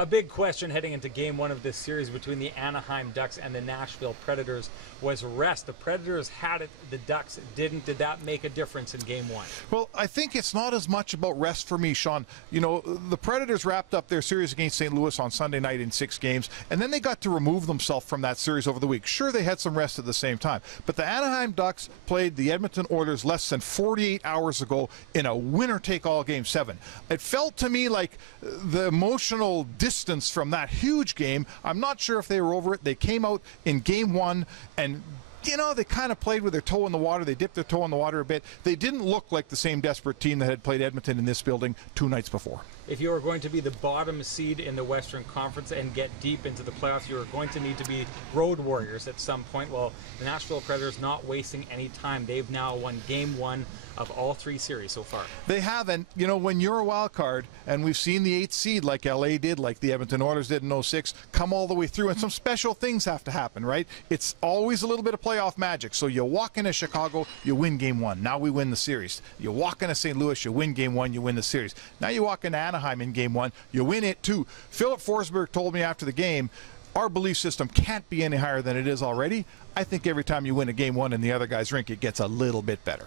A big question heading into Game 1 of this series between the Anaheim Ducks and the Nashville Predators was rest. The Predators had it, the Ducks didn't. Did that make a difference in Game 1? Well, I think it's not as much about rest for me, Sean. You know, the Predators wrapped up their series against St. Louis on Sunday night in 6 games, and then they got to remove themselves from that series over the week. Sure, they had some rest at the same time, but the Anaheim Ducks played the Edmonton Oilers less than 48 hours ago in a winner-take-all Game 7. It felt to me like the emotional distance from that huge game, I'm not sure if they were over it. They came out in Game 1 and, you know, they kind of played with their toe in the water. They dipped their toe in the water a bit. They didn't look like the same desperate team that had played Edmonton in this building 2 nights before. If you are going to be the bottom seed in the Western Conference and get deep into the playoffs, you are going to need to be road warriors at some point. Well, the Nashville Predators not wasting any time. They've now won Game 1 of all 3 series so far. They haven't. You know, when you're a wild card, and we've seen the 8th seed like LA did, like the Edmonton Oilers did in 06, come all the way through, and some special things have to happen, right? It's always a little bit of playoff magic. So you walk into Chicago, you win Game 1. Now we win the series. You walk into St. Louis, you win Game 1, you win the series. Now you walk into Anaheim in Game 1, you win it too. Philip Forsberg told me after the game, our belief system can't be any higher than it is already. I think every time you win a Game 1 in the other guy's rink, it gets a little bit better.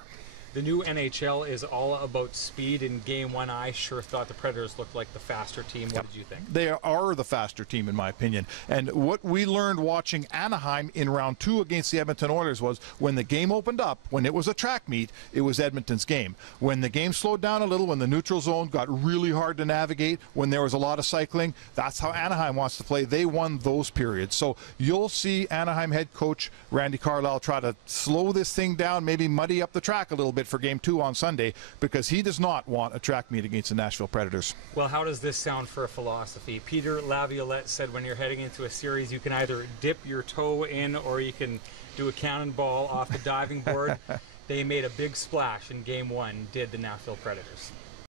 The new NHL is all about speed. In Game 1, I sure thought the Predators looked like the faster team. What did you think? They are the faster team, in my opinion. And what we learned watching Anaheim in round 2 against the Edmonton Oilers was when the game opened up, when it was a track meet, it was Edmonton's game. When the game slowed down a little, when the neutral zone got really hard to navigate, when there was a lot of cycling, that's how Anaheim wants to play. They won those periods. So you'll see Anaheim head coach Randy Carlyle try to slow this thing down, maybe muddy up the track a little bit for Game 2 on Sunday, because he does not want a track meet against the Nashville Predators. Well, how does this sound for a philosophy? Peter Laviolette said when you're heading into a series, you can either dip your toe in or you can do a cannonball off the diving board. They made a big splash in Game 1, did the Nashville Predators.